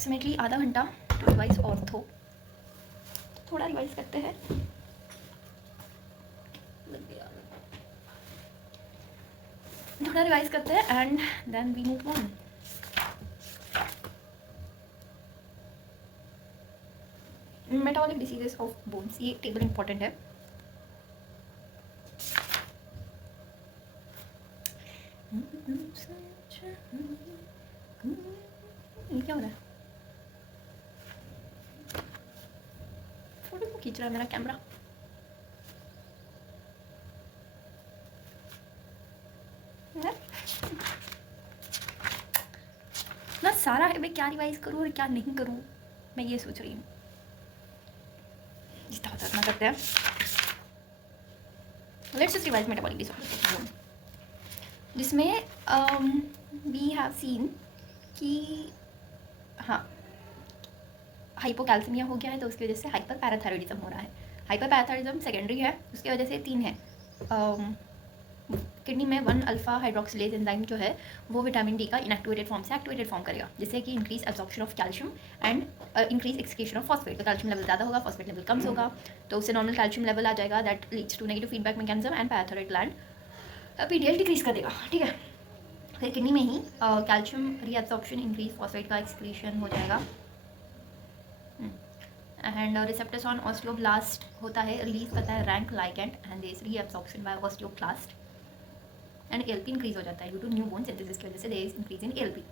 Approximately आधा घंटा to revise ortho. थोड़ा रिवाइज करते हैं, थोड़ा रिवाइज करते हैं and then we move on. Metabolic diseases of bones, ये टेबल इंपॉर्टेंट है। ये क्या हो रहा है? फोटो क्यों खींच रहा है मेरा कैमरा? ना सारा है, मैं क्या रिवाइज करूँ और क्या नहीं करूँ, मैं ये सोच रही हूँ। जितना होता है उतना करते हैं। Let's just revise metabolic disorder, जिसमें वी हैव सीन कि हाँ, हाइपोकैल्सीमिया हो गया है तो उसकी वजह से हाइपर पैराथायरॉइडिज्म हो रहा है। हाइपर पैराथायरॉइडिज्म सेकेंडरी है, उसकी वजह से 3 है। किडनी में 1 अल्फा हाइड्रोक्सिलेज एंजाइम जो है वो विटामिन डी का इनएक्टिवेटेड फॉर्म से एक्टिवेटेड फॉर्म करेगा, जिससे कि increase absorption of calcium and increase excretion of phosphate. तो कैल्शियम लेवल ज़्यादा होगा, फॉस्फेट लेवल कम होगा, तो उससे नॉर्मल कैल्शियम लेवल आ जाएगा। That leads to negative feedback mechanism and parathyroid gland PDH decrease कर देगा। ठीक है, फिर किडनी में ही कैल्शियम रीएब्जॉर्प्शन, इंक्रीज फॉस्फेट का एक्सक्रीशन हो जाएगा एंड रिसेप्टर्स ऑन ऑस्टियोब्लास्ट होता है, रिलीज करता है RANK ligand and there is reabsorption by osteoclast and ALP increase हो जाता है due to new bone synthesis की वजह से there is increase in ALP.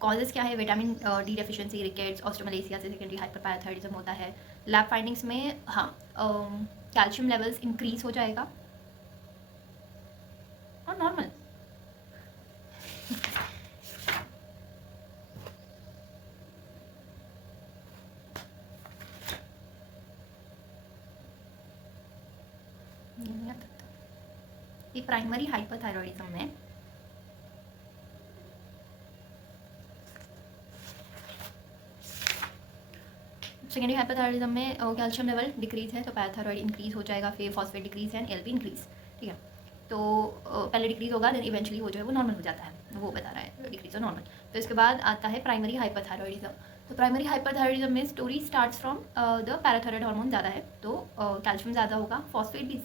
Causes क्या है? Vitamin D deficiency, rickets, osteomalacia से सेकेंडरी हाइपरपैराथायरॉइडिज्म होता है। लैब फाइंडिंग्स में हाँ, कैल्शियम लेवल्स इंक्रीज हो जाएगा और नॉर्मल ये प्राइमरी हाइपरथायरॉइडिज्म में सेकेंडरी हाइपरथायरॉइडिज्म में कैल्शियम लेवल डिक्रीज है तो पैराथायरॉइड इंक्रीज हो जाएगा, फिर फॉस्फेट डिक्रीज है, एलपी इंक्रीज। ठीक है, तो पहले डिक्रीज होगा देन इवेंचुअली वो जो है वो नॉर्मल हो जाता है, वो बता रहा है डिक्रीज और नॉर्मल। तो इसके बाद आता है प्राइमरी हाइपरथायरॉइडिज्म। तो प्राइमरी हाइपरथायरॉइडिज्म में story starts from the parathyroid hormone ज़्यादा है तो कैल्शियम ज़्यादा होगा, फॉस्फेट भी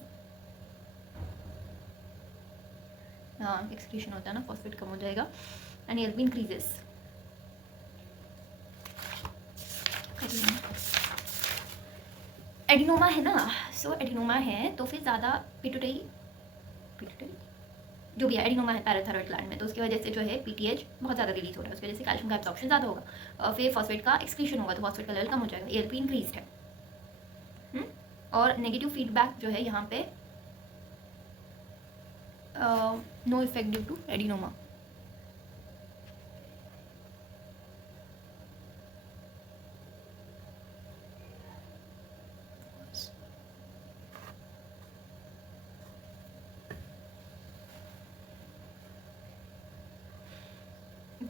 हाँ एक्सक्रीशन होता है ना, फॉस्फेट कम हो जाएगा एंड एलपी इंक्रीजेस। एडिनोमा है ना, सो एडिनोमा है तो फिर ज़्यादा पिट्यूटरी जो भी है एडिनोमा है पैराथायरॉइड ग्लैंड में, तो उसकी वजह से जो है पीटीएच बहुत ज़्यादा रिलीज हो रहा है, उसकी वजह से कैल्शियम का एब्जॉर्प्शन ज़्यादा होगा, फिर फॉस्फेट का एक्सक्रीशन होगा तो फॉस्फेट का लेवल कम हो जाएगा, एएलपी इंक्रीज्ड है। और नेगेटिव फीडबैक जो है यहाँ पे no effect due to adenoma.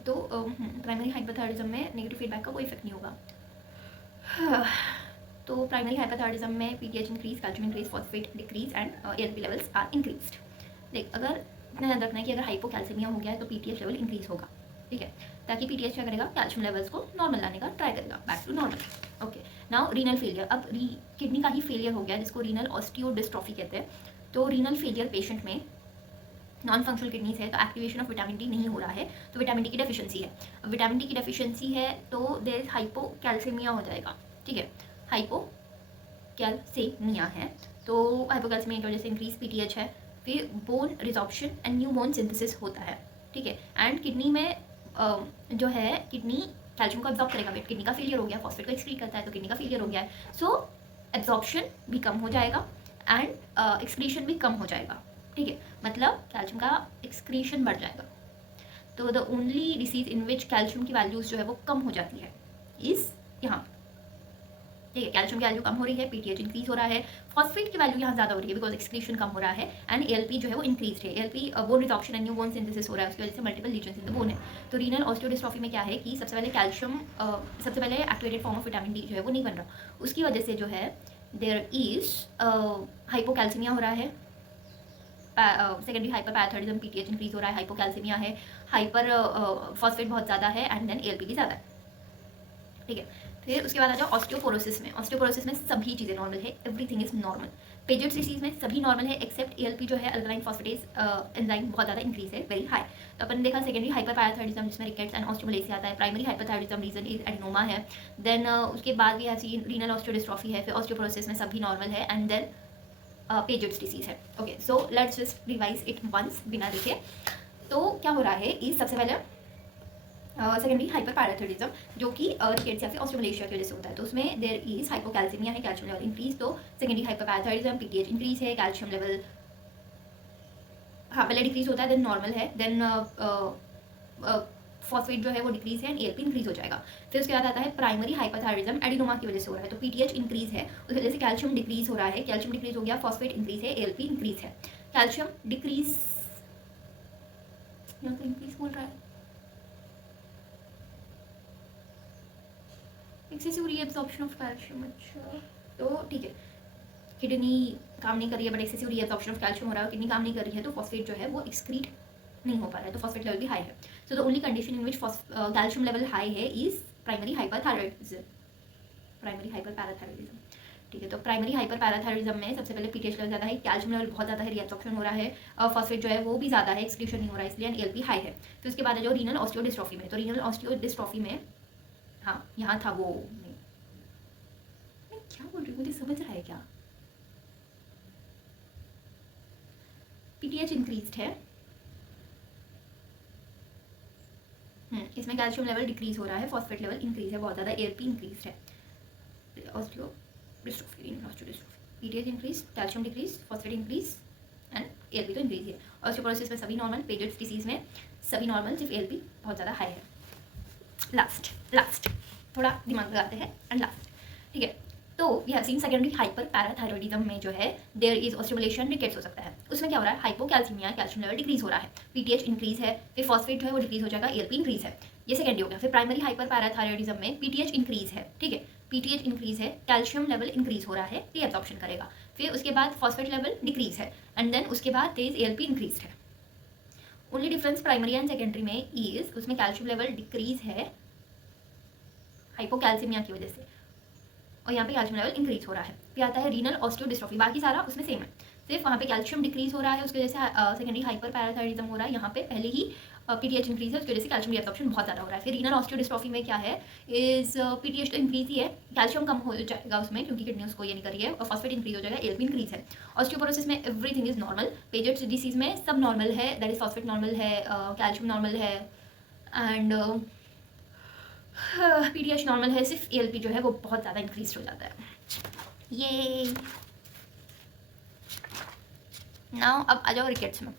तो प्राइमरी हाइपरथायरॉइडिज्म में नेगेटिव फीडबैक का कोई इफेक्ट नहीं होगा। तो प्राइमरी हाइपरथायरॉइडिज्म में PTH increase, calcium increase, phosphate decrease and ALP levels are increased. देख, अगर इतना याद रखना है कि अगर हाइपोकैल्सीमिया हो गया है तो पीटीएच लेवल इंक्रीज होगा। ठीक है, ताकि पीटीएच क्या करेगा, कैल्शियम लेवल्स को नॉर्मल लाने का ट्राई करेगा, back to normal. Okay, now renal failure. अब किडनी का ही फेलियर हो गया जिसको रीनल ऑस्टियोडिस्ट्रॉफी कहते हैं। तो रीनल फेलियर पेशेंट में नॉन फंक्शनल किडनीज है तो एक्टिवेशन ऑफ विटामिन डी नहीं हो रहा है, तो विटामिन डी की डेफिशिएंसी है। विटामिन डी की डेफिशिएंसी है तो देयर इज हाइपोकैल्सीमिया हो जाएगा। ठीक है, हाइपोकैल्सीमिया है तो हाइपोकैल्सीमिया की वजह से इंक्रीज पीटीएच है, फिर bone resorption and new bone synthesis होता है। ठीक है, एंड किडनी में जो है किडनी कैल्शियम को एब्जॉर्ब करेगा, किडनी का फेलियर हो गया, फॉस्फेट को एक्सक्रीट करता है तो किडनी का फेलियर हो गया है, सो एब्जॉर्प्शन भी कम हो जाएगा एंड एक्सक्रीशन भी कम हो जाएगा। ठीक है, मतलब कैल्शियम का एक्सक्रीशन बढ़ जाएगा। तो the only disease in which calcium की वैल्यूज जो है वो कम हो जाती है इस यहाँ। ठीक है, कैल्शियम की वैल्यू कम हो रही है, पीटीएच इंक्रीज हो रहा है, फॉस्फेट की वैल्यू यहाँ ज़्यादा हो रही है बिकॉज एक्सक्रीशन कम हो रहा है एंड एएलपी जो है वो इंक्रीज है। ALP bone reduction and new bone synthesis हो रहा है, उसकी वजह से multiple lesions in the bone है। तो रीनल ऑस्टियोडिस्ट्रॉफी में क्या है कि सबसे पहले कैल्शियम सबसे पहले activated form of vitamin D जो है वो नहीं बन रहा, उसकी वजह से जो है देयर इज हाइपोकैल्सीमिया हो रहा है secondary hyper parathyroidism, PTH increase हो रहा है, हाइपोकैल्सीमिया है, हाइपर फॉस्फेट बहुत ज़्यादा है, एंड देन एएलपी भी ज़्यादा है, ठीक है। फिर उसके बाद आ जाओ ऑस्टियोपोरोसिस में। ऑस्टियोपोरोसिस में सभी चीज़ें नॉर्मल है, everything is normal. Piaget's disease में सभी नॉर्मल है एक्सेप्ट एएलपी जो है अल्कलाइन फॉस्फेटेज एंजाइम बहुत ज़्यादा इंक्रीज है, वेरी हाई। तो अपन देखा सेकेंडरी हाइपर पैराथायरॉयडिज्म जिसमें रिकेट्स एंड ऑस्टियोमलेसिया आता है, primary hyperthyroidism reason is adenoma है, देन उसके बाद भी ऐसी रीनल ऑस्टियोडिस्ट्रॉफी है, फिर ऑस्टियोपोरोसिस में सभी नॉर्मल है, एंड देन पेजेट्स डिसीज है। Okay, so let's just revise it once बिना देखे। तो क्या हो रहा है इस सबसे पहले सेकेंडरी हाइपर पैराथायरॉयडिज्म जो कि रिकेट्स या फिर ऑस्टियोमलेशिया की वजह से होता है, तो उसमें देयर इज हाइपोकैल्सीमिया है, कैल्शियम लेवल इंक्रीज, तो secondary hyper parathyroidism PTH increase है, कैल्शियम लेवल हाँ पहले डिक्रीज होता है, देन नॉर्मल है, देन फॉस्फेट जो है वो डिक्रीज है एंड एएलपी इंक्रीज हो जाएगा। फिर उसके बाद आता है प्राइमरी हाइपरथायरॉयडिज्म, एडिनोमा की वजह से हो रहा है, तो पीटीएच इंक्रीज है, उस वजह से कैल्शियम डिक्रीज हो रहा है, कैल्शियम डिक्रीज हो गया, फॉस्फेट इंक्रीज है, एएलपी इंक्रीज है। कैल्शियम डिक्रीज यहाँ तो इंक्रीज बोल रहा है, एक्सेसिव रीअब्जॉर्प्शन ऑफ कैल्शियम, अच्छा तो ठीक है, किडनी काम नहीं कर रही है but excessive reabsorption of calcium हो रहा है, किडनी काम नहीं कर रही है तो फॉस्फेट जो है वो एक्सक्रीट नहीं हो पा रहा है, तो फॉस्फेट लेवल भी हाई है। So the only condition in which calcium level high है is primary hyperthyroidism, primary hyperparathyroidism, ठीक है। तो प्राइमरी हाइपर पैराथायरॉयडिज्म में सबसे पहले पीटीएच लेवल ज़्यादा है, कैल्शियम लेवल बहुत ज़्यादा है, रीअब्जॉर्प्शन हो रहा है, फॉस्फेट जो है वो भी ज़्यादा है, एक्सक्रीशन नहीं हो रहा है इसलिए, एएलपी हाई है। फिर उसके बाद जो रीनल ऑस्टियोडिस्ट्रॉफी में, तो रीनल ऑस्टियोडिस्ट्रॉफी में हाँ यहाँ था वो, मैं क्या बोल रही हूँ मुझे समझ रहा है क्या, पीटीएच इंक्रीज्ड है, इसमें कैल्शियम लेवल डिक्रीज हो रहा है, फॉस्फेट लेवल इंक्रीज है बहुत ज़्यादा, एएलपी इंक्रीज है, osteodystrophy, PTH increase, calcium decrease, phosphate increase and ALP तो इंक्रीज है। ऑस्टियोपोरोसिस में सभी नॉर्मल, पेजेट्स डिसीज में सभी नॉर्मल, सिर्फ एएलपी बहुत ज़्यादा हाई है। लास्ट थोड़ा दिमाग लगाते हैं एंड लास्ट, ठीक है। तो we have seen secondary hyper parathyroidism में जो है देयर इज ऑस्टियोमलेशन, रिकेट्स हो सकता है, उसमें क्या हो रहा है हाइपोकैल्सीमिया, कैल्शियम लेवल डिक्रीज हो रहा है, पीटीएच इंक्रीज है, फिर फॉस्फेट जो है वो डिक्रीज हो जाएगा, एएलपी इंक्रीज है, ये सेकेंडरी हो गया। फिर प्राइमरी हाइपर पैराथायरॉयडिज्म में पीटीएच इंक्रीज है, ठीक है, पीटीएच इंक्रीज है, कैल्शियम लेवल इंक्रीज हो रहा है, रीअब्जॉर्प्शन करेगा, फिर उसके बाद फॉस्फेट लेवल डिक्रीज है, एंड देन उसके बाद तेज एएलपी इंक्रीज है। Only difference primary and secondary में इज उसमें कैल्शियम लेवल डिक्रीज है हाइपोकैल्सीमिया की वजह से, और यहाँ पे कैल्शियम लेवल इंक्रीज हो रहा है। फिर आता है रीनल ऑस्टियोडिस्ट्रॉफी, बाकी सारा उसमें सेम है, सिर्फ वहाँ पे कैल्शियम डिक्रीज हो रहा है, उसकी वजह से सेकेंडरी हाइपर पैराथायरॉयडिज्म हो रहा है, यहाँ पे पहले ही पीटीएच इंक्रीज है, उसकी वजह से कैल्शियम रीअब्जॉर्प्शन बहुत ज़्यादा हो रहा है। फिर रीनल ऑस्टियोडिस्ट्रॉफी में क्या है इज पीटीएच तो इंक्रीज ही है, कैल्शियम कम हो जाएगा उसमें क्योंकि किडनी उसको ये नहीं कर रही है, और फॉस्फेट इंक्रीज हो जाएगा, एएलपी इंक्रीज है। ऑस्टियोपोरोसिस में everything is normal, Piaget's disease में सब नॉर्मल है, दैट इज फॉस्फेट नॉर्मल है, कैल्शियम नॉर्मल है, एंड पीटीएच नॉर्मल है, सिर्फ एएलपी जो है वो बहुत ज़्यादा इंक्रीज हो जाता है। ये नाउ अब आ जाओ रिकेट्स में।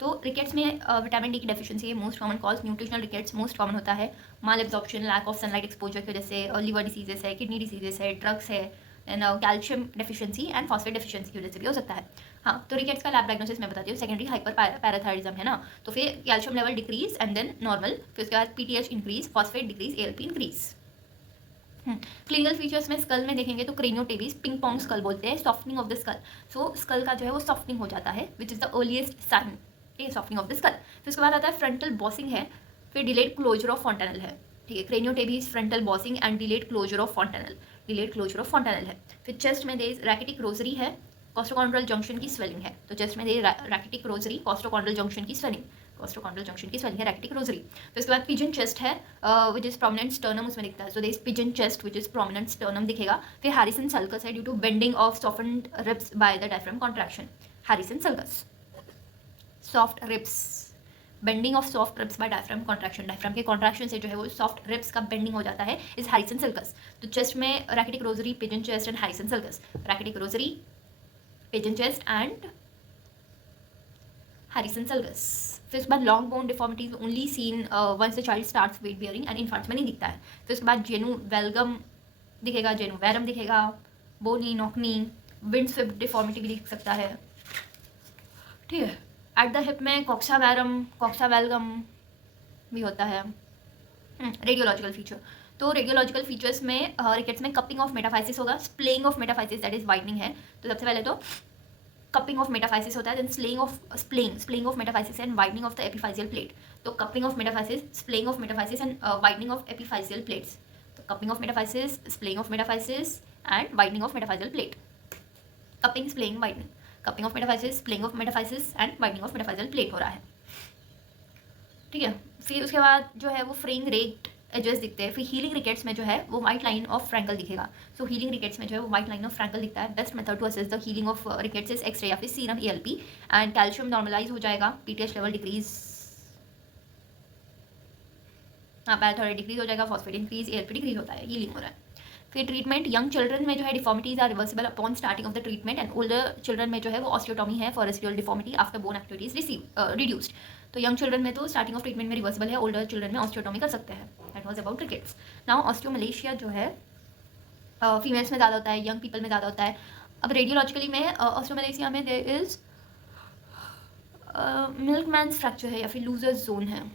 तो रिकेट्स में विटामिन डी की डेफिशिएंसी है most common cause, nutritional rickets most common होता है, malabsorption, lack of sunlight exposure की वजह से, लिवर डिसीजेस है, किडनी डिसीजेस है, ड्रग्स है, and calcium deficiency and phosphate deficiency की वजह से भी हो सकता है। हाँ, तो रिकेट्स का लैब डायग्नोसिस मैं बताती हूँ, सेकेंडरी हाइपर पैराथायरॉयडिज्म है ना, तो फिर calcium level decrease and then normal, फिर उसके बाद PTH increase, phosphate decrease, ALP increase. Clinical features में स्कल में देखेंगे तो क्रेनियोटेबिस, पिंग पोंग स्कल बोलते हैं, softening of the skull, so skull का जो है वो सॉफ्टनिंग हो जाता है which is the earliest sign, ठीक है, सॉफ्टनिंग ऑफ द स्कल। फिर उसके बाद आता है फ्रंटल बॉसिंग है, फिर डिलेड क्लोजर ऑफ फॉन्टेनल है, ठीक है, craniotabes, frontal bossing and delayed closure of fontanel, delayed closure of fontanel है। फिर चेस्ट में देर रैकेटिक रोजरी है, कोस्टोकॉन्ड्रल जंक्शन की स्वेलिंग है, तो चेस्ट में देर रैकेटिक रोजरी, कोस्टोकॉन्ड्रल जंक्शन की स्वेलिंग, कोस्टोकॉन्ड्रल जंक्शन की स्वेलिंग है, रैकेटिक रोजरी। फिर उसके बाद पिजन चेस्ट है विच इज प्रोमिनेंट स्टर्नम उसमें दिखता है, so there is pigeon chest which is prominent sternum दिखेगा। फिर हैरिसन सल्कस है due to bending of softened ribs by the diaphragm contraction, Harrison sulcus, soft ribs, bending of soft ribs by diaphragm contraction, diaphragm के contraction से जो है वो soft ribs का bending हो जाता है, इज हैरिसन सल्कस। तो चेस्ट में rachitic rosary, pigeon chest and Harrison sulcus, rachitic rosary, pigeon chest and Harrison sulcus. फिर उसके बाद long bone deformities only seen once the child starts weight bearing and infants में नहीं दिखता है। फिर उसके बाद जेनु वेलगम दिखेगा, जेनु वैरम दिखेगा, bony knock knee, windswept deformity भी दिख सकता है, ठीक है। एट द हिप में कॉक्सा वैरम, कॉक्सा वेलगम भी होता है। रेडियोलॉजिकल फीचर, तो रेडियोलॉजिकल फीचर्स में रिकेट्स में कपिंग ऑफ मेटाफाइसिस होगा, splaying of metaphysis that is widening है। तो सबसे पहले तो कपिंग ऑफ मेटाफाइसिस होता है, then splaying of metaphysis and widening of the epiphyseal plate. तो cupping of metaphysis, splaying of metaphysis and widening of epiphyseal plates. तो cupping of metaphysis, splaying of metaphysis and widening of metaphyseal plate. Cupping, splaying, widening, cupping of metaphysis, splaying of metaphysis and widening of metaphyseal plate हो रहा है, ठीक है। फिर उसके बाद जो है वो फ्रेइंग रेट एजेस दिखते हैं। फिर हीलिंग रिकेट्स में जो है वो वाइट लाइन ऑफ फ्रैंकल दिखेगा। सो हीलिंग रिकेट्स में जो है वो वाइट लाइन ऑफ फ्रैंकल दिखता है। Best method to assess the healing of rickets is x-ray या फिर serum ELP। And calcium normalize हो जाएगा, PTH लेवल डिक्रीज, हाँ पैराथायरॉइड डिक्रीज हो जाएगा, फॉस्फेट इंक्रीज, ALP डिक्रीज होता है, हीलिंग हो रहा है। फिर ट्रीटमेंट, यंग चिल्ड्रन में जो है deformities are reversible upon starting of the treatment and older children में जो है वो ऑस्टियोटॉमी है for residual deformity after bone activities reduced. तो यंग चिल्ड्रन में तो स्टार्टिंग ऑफ ट्रीटमेंट में रिवर्सिबल है, ओल्डर चिल्ड्रन में ऑस्टियोटॉमी कर सकते हैं। That was about rickets. Now osteomalacia जो है फीमेल्स में ज़्यादा होता है, यंग पीपल में ज़्यादा होता है। अब रेडियोलॉजिकली में ऑस्टियोमलेशिया में देयर इज मिल्कमैन्स फ्रैक्चर है या फिर लूजर्स जोन है।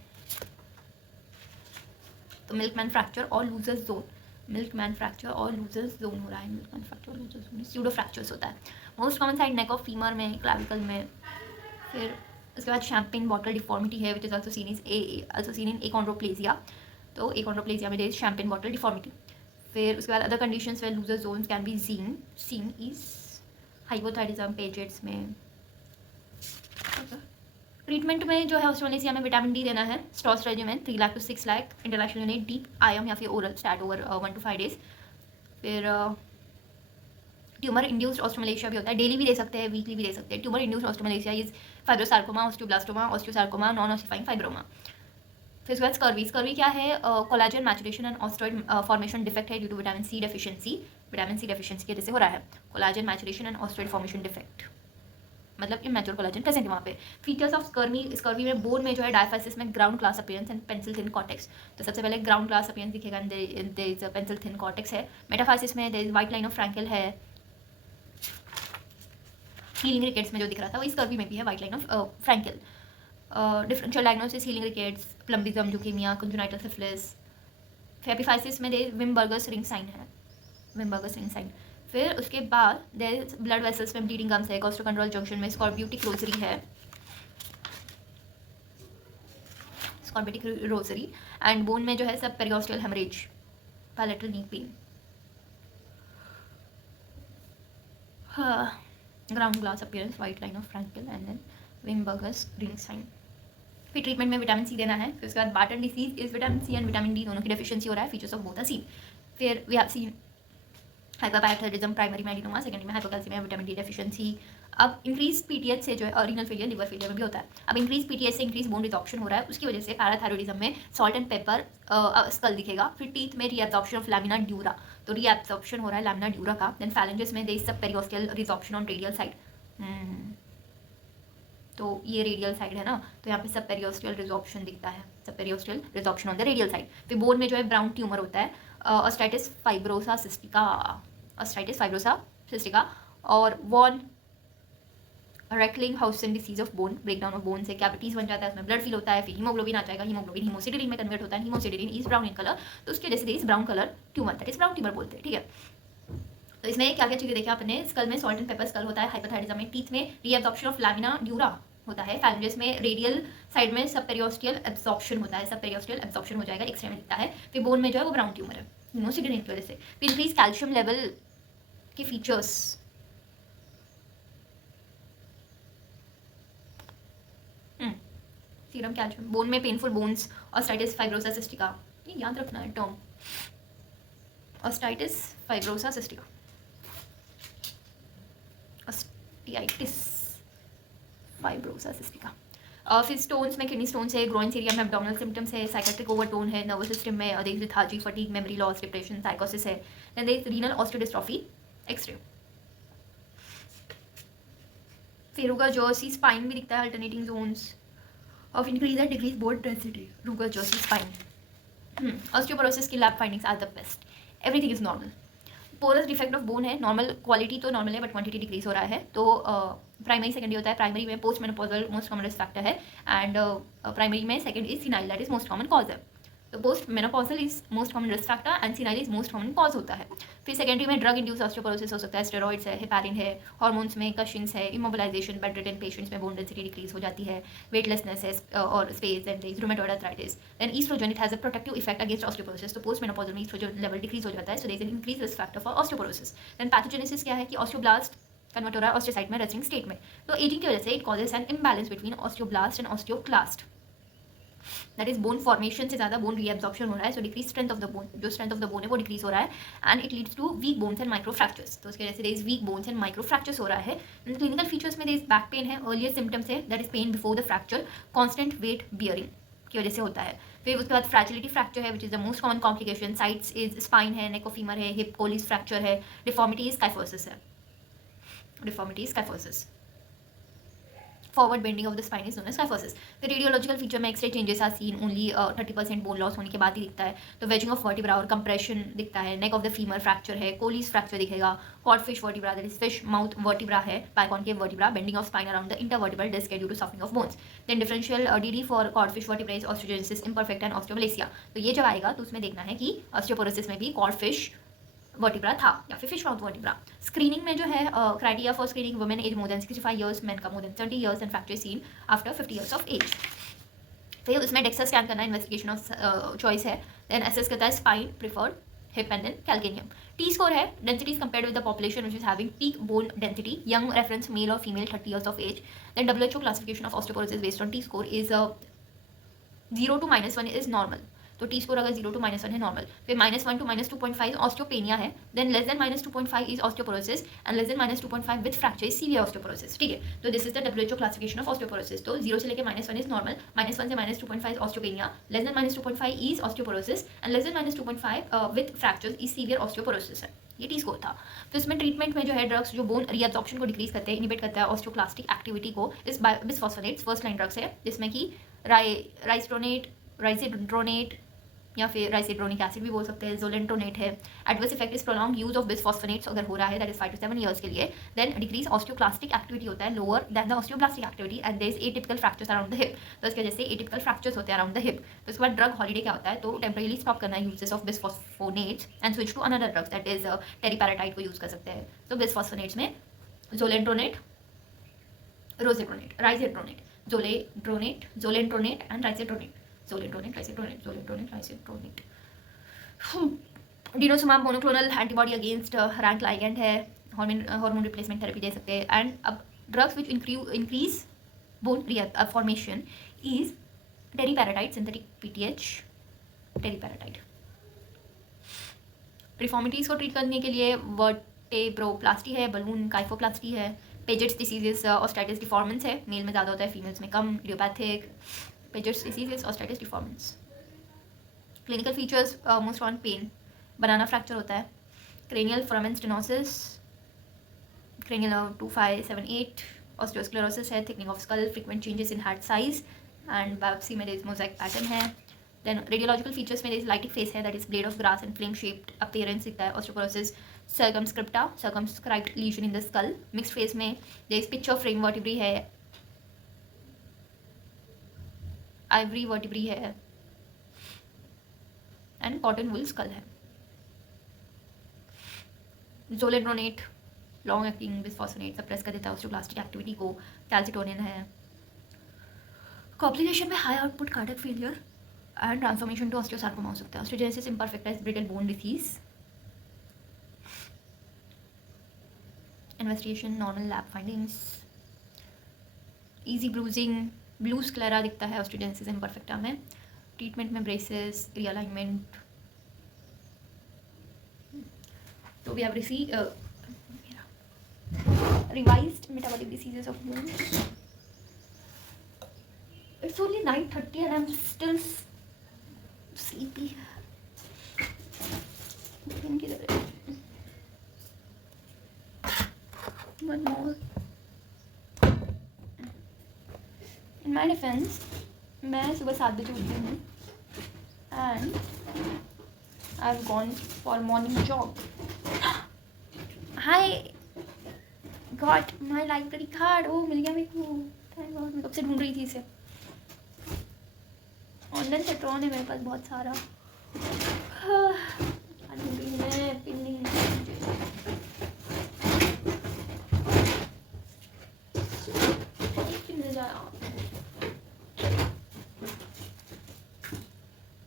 तो मिल्कमैन फ्रैक्चर और लूजर्स जोन, मिल्कमैन फ्रैक्चर और लूजर्स जोन हो रहा है, मिल्कमैन फ्रैक्चर और लूजर्स जोन, स्यूडो फ्रैक्चर्स होता है। Most common site neck of femur में, क्लाविकल में। फिर उसके बाद शैम्पेन बॉटल डिफॉर्मिटी है which is also seen in achondroplasia. तो एकॉन्ड्रोप्लेजिया में देयर शैम्पेन बॉटल डिफॉर्मिटी। फिर उसके बाद other conditions where Looser zones can be seen is hypothyroidism Paget's में। ट्रीटमेंट में जो है ऑस्टियोमलेशिया में विटामिन D देना है, Stoss regimen 3 lakh to 6 lakh, international unit, deep IM या फिर oral stat over 1 to 5 days. फिर ट्यूमर इंड्यूस्ड ऑस्टियोमलेशिया भी होता है, डेली भी दे सकते हैं, वीकली भी दे सकते हैं। Tumour induced osteomalacia is fibrosarcoma, osteoblastoma, osteosarcoma, non ossifying fibroma. फिर उसके बाद स्कर्वी। स्कर्वी क्या है? Collagen maturation and osteoid formation defect है due to vitamin C deficiency. Vitamin C deficiency की वजह से हो रहा है collagen maturation and osteoid formation defect, मतलब इमेच्योर कोलाजन प्रेजेंट है वहाँ पे। फीचर्स ऑफ स्कर्वी में बोन में जो है डायफाइसिस में ground glass appearance and pencil thin cortex. तो सबसे पहले ग्राउंड क्लास अपीयरेंस दिखेगा, there is pencil thin cortex है। मेटाफाइसिस में there is white line of Frankel है। हीलिंग रिकेट्स में जो दिख रहा था वही स्कर्वी में भी है, white line of Frankel. Differential diagnosis, healing rickets, plumbism, leukaemia, congenital syphilis. Epiphysis में देयर विमबर्गर्स रिंग साइन है, विमबर्गर्स रिंग साइन। फिर उसके बाद देयर ब्लड वेसल्स में ब्लीडिंग गम्स है, कोस्टोकॉन्ड्रोल जंक्शन में स्कॉर्ब्यूटिक रोजरी है, स्कॉर्ब्यूटिक रोजरी। एंड बोन में जो है subperiosteal haemorrhage, palatal knee pain, ground glass appearance, white line of Frankel and then Wimberger's ring sign. फिर treatment में vitamin C देना है। फिर उसके बाद Barton disease is vitamin C and vitamin D दोनों की डेफिशिएंसी हो रहा है, features of both are seen. फिर we have seen hyperparathyroidism primary में एडिनोमा, सेकेंडरी में हाइपोकैल्सिमिया, विटामिन D डेफिशिएंसी। अब इंक्रीज PTH से जो है रीनल फेलियर, लिवर फेलियर में भी होता है। अब इंक्रीज PTH से इंक्रीज बोन रिजॉर्प्शन हो रहा है, उसकी वजह से पैराथायरॉइडिज्म में सॉल्ट एंड पेपर स्कल दिखेगा। फिर टीथ में रीएब्जॉर्प्शन ऑफ लैमिना ड्यूरा, तो रीएब्जॉर्प्शन हो रहा है लैमिना ड्यूरा का। देन फैलेंजेस में देयर इज सब periosteal resorption on radial side, तो ये रेडियल साइड है ना, तो यहाँ पे सब पेरियोस्टियल रिजॉर्प्शन दिखता है, subperiosteal resorption on the radial side. फिर बोन में जो है ब्राउन ट्यूमर होता है, osteitis fibrosa cystica, osteitis fibrosa cystica. और von Recklinghausen disease of bone, breakdown of bone से कैविटीज बन जाता है, उसमें ब्लड फील होता है। फिर हीमोग्लोबिन आ जाएगा, हीमोग्लोबिन हीमोसिडेरिन में कन्वर्ट होता है, हीमोसिडेरिन इज ब्राउन इन कलर, तो उसकी वजह से इस brown colour tumour, that is brown tumour बोलते हैं, ठीक है। तो इसमें क्या क्या चीज़ें देखी आपने? स्कल में सॉल्ट एंड पेपर स्कल होता है, हाइपोथायरिज्म में टीथ में रीएब्जॉर्प्शन ऑफ लैमिना ड्यूरा होता है, फैलेंजेस में रेडियल साइड में सब पेरियोस्टियल एब्जॉर्प्शन होता है, सब पेरियोस्टियल एब्जॉर्प्शन हो जाएगा, एक्सरे में दिखता है। फिर बोन में जो है वो ब्राउन ट्यूमर है, हीमोसिडेरिन की वजह से। फिर इंक्रीज कैल्शियम लेवल के फीचर्स, सीरम कैल्शियम, बोन में painful bones, osteitis fibrosa cystica, ये याद रखना है term, osteitis fibrosa cystica, osteitis fibrosa cystica. फिर स्टोन्स में किडनी स्टोन्स है, ग्रोइंस एरिया में एब्डोमिनल सिम्टम्स है, साइकेट्रिक ओवरटोन है, नर्वस सिस्टम में there is lethargy, fatigue, memory loss, depression, साइकोसिस है। Then there is renal osteodystrophy, X-ray. फिर रुगर जर्सी स्पाइन भी दिखता है, alternating Jones of increase and decrease bone density, rugger jersey spine. Osteoporosis की lab findings are the best, everything is normal. Porous defect of bone है, normal quality तो normal है but quantity decrease हो रहा है, तो प्राइमरी सेकेंडरी होता है। प्राइमरी में post menopausal most common risk factor है, एंड प्राइमरी में second is senile, that is most common cause है। तो post menopausal is most common risk factor and senile is most common cause होता है। फिर सेकेंडरी में drug induce osteoporosis हो सकता है, स्टेरॉइड्स है, हेपारिन है, हार्मोन्स में कशिंग्स है, इमोबिलाइजेशन, बेड रिटन पेशेंट्स में बोन डेंसिटी डिक्रीज हो जाती है, वेटलेसनेस है और space and rheumatoid arthritis. Then oestrogen it has a protective effect against osteoporosis, तो पोस्ट मेनोपॉजल में ईस्ट्रोजन लेवल डिक्रीज हो जाता है, so there is an increase risk factor for osteoporosis. Then pathogenesis क्या है कि ऑस्टियोब्लास्ट कन्वर्ट हो रहा है ऑस्टियोसाइट में रेस्टिंग स्टेट में, तो एजिंग की वजह से it causes an imbalance between osteoblast and osteoclast, that is bone formation से ज़्यादा बोन रीएब्जॉर्प्शन हो रहा है, so decrease strength of the bone, जो स्ट्रेंथ ऑफ द बोन है वो डिक्रीज हो रहा है and it leads to weak bones and micro fractures, तो उसकी वजह से there is weak bones and micro fractures हो रहा है। क्लिनिकल फीचर्स में देयर इज बैक पेन है, अर्लियर सिम्टम्स है that is pain before the fracture, constant weight bearing की वजह से होता है। फिर उसके बाद फ्रैजिलिटी फ्रैक्चर है which is the most common complication, sites is spine है, नेकोफीमर है, हिप कोलिस फ्रैक्चर है, डिफॉर्मिटी इज काइफोसिस है, deformity is kyphosis, forward bending of the spine is known as kyphosis. फिर रेडियोलॉजिकल फीचर में x-ray changes are seen only 30% bone loss होने के बाद ही दिखता है, तो वेजिंग ऑफ वर्टिब्रा और कंप्रेशन दिखता है, neck of the femur fracture है, कोलिस फ्रैक्चर दिखेगा, cod fish vertebra that is fish mouth vertebra है, biconcave vertebra, bending of spine around the intervertebral disc due to suffering of bones. Then differential DD for cod fish vertebra is osteogenesis imperfect and osteomalacia, तो ये जब आएगा तो उसमें देखना है कि ऑस्टियोपोरोसिस में भी कॉड फिश वर्टिब्रा था या फिर फिश माउथ वर्टिब्रा। स्क्रीनिंग में जो है criteria for screening women age more than 65 years, man का more than 70 years and fracture seen after 50 years of age. फिर उसमें डेक्सा स्कैन करना इन्वेस्टिगेशन ऑफ चॉइस है, देन एसेस करता है spine, preferred hip and then calcaneum. T score है density is compared with the population which is having peak bone density, young reference male और female 30 years of as. Then WHO classification of osteoporosis based on T score is 0 to -1 is normal, तो T score अगर 0 to -1 है normal, फिर -1 to -2.5 osteopenia है, than less than -2.5 is osteoporosis and less than -2.5 with fracture is severe osteoporosis, ठीक है। तो this is the WHO classification of osteoporosis, तो 0 से लेकर -1 इज नॉर्मल, -1 से -2.5 osteopenia, less than -2.5 is osteoporosis and less than -2.5 with fracture is severe osteoporosis है, ये T score था। फिर इसमें ट्रीटमेंट में जो है ड्रग्स जो बोन रीअब्जॉर्प्शन को डिक्रीज करते हैं, इनिबिट करता है ऑस्टियोक्लास्टिक एक्टिविटी को, इस बिस्फॉस्फोनेट्स फर्स्ट लाइन ड्रग्स है, जिसमें कि राइसिड्रोनेट या फिर राइसिड्रोनिक एसिड भी बोल सकते हैं, जोलेंट्रोनेट है। Adverse effect is prolong use of bisphosphonates अगर हो रहा है दैट इज 5 to 7 ईयर्स के लिए, देन डिक्रीज ऑस्टियोक्लास्टिक एक्टिविटी होता है lower than the osteoblastic activity and there is atypical fractures around the hip, तो इसकी वजह से एटिपिकल फ्रैक्चर्स होते हैं अराउंड द हिप। तो इसके बाद ड्रग हॉलीडे क्या होता है, तो टेम्परेली स्टॉप करना है uses of bisphosphonates and switch to another drugs that is teriparatide को यूज कर सकते हैं। तो बिस्फॉस्फोनेट्स में zoledronate, risedronate, risedronate, zoledronate and risedronate, zoledronate. Denosumab monoclonal antibody against RANK ligand है, हार्मोन रिप्लेसमेंट थेरेपी दे सकते हैं। एंड अब drugs which increase bone formation is teriparatide, synthetic PTH, teriparatide. Deformities को ट्रीट करने के लिए वर्टेब्रोप्लास्टी है, बलून काइफोप्लास्टी है, पेजेट्स डिसीजेस ऑस्टाइटिस डिफॉर्मेंस है, मेल में ज़्यादा होता है, फीमेल्स में कम, idiopathic Paget's diseases osteitis deformans. Clinical features most on pain, banana fracture होता है, cranial foramen stenosis, cranial 2, 5, 7, 8, osteosclerosis है, thickening of skull, frequent changes in head size and biopsy में मोज़ाइक पैटर्न है। देन रेडियोलॉजिकल फीचर्स में lytic phase है that is blade of grass and flame shaped appearance दिखता है, osteoporosis circumscribed lesion in the skull. Mixed phase में there is picture frame vertebrae है, ivory vertebrae है and cotton wool skull है। Zoledronate long acting bisphosphonate suppress कर देता है osteoclastic activity को, कैल्सिटोनिन है। कॉम्प्लिकेशन में high output cardiac failure and transformation to osteosarcoma हो सकता है। Osteogenesis imperfecta is brittle bone disease. Investigation normal lab findings, easy bruising, blue sclera दिखता है ऑस्टियोजेनेसिस इम्परफेक्टा में। ट्रीटमेंट में ब्रेसेस, रीअलाइनमेंट। तो we have receive revised metabolic diseases of bones. It's only 9:30 and I'm still sleepy. One more. In my defense, मैं सुबह 7 बजे उठती हूँ and I've gone for morning jog. Hi. Got my library card, ओ मिल गया मेरे को, थैंक गॉड। मैं कब से ढूंढ रही थी इसे। ऑन द गोल्डन सेट्रॉन है मेरे पास बहुत सारा। पानी पीना है, पीनी है मुझे। पीने जा रहा हूँ।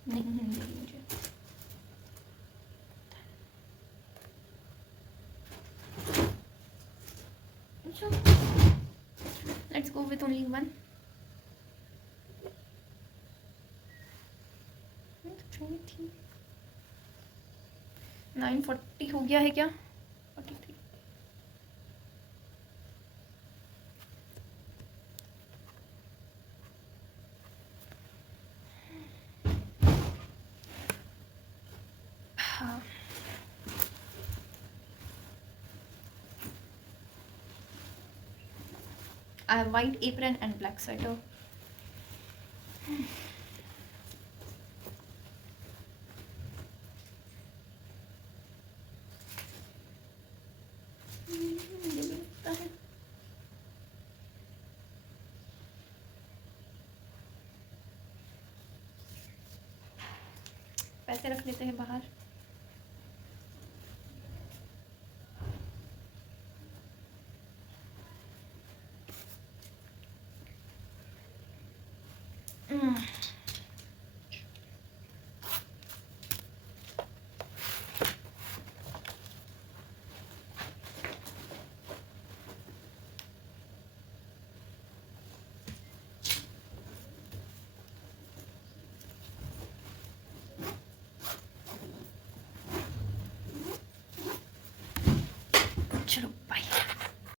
नहीं मुझे let's go with only one. 9:40 हो गया है क्या? 43। हाँ I have white apron and black sweater. पैसे रख लेते हैं बाहर। चलो बाय।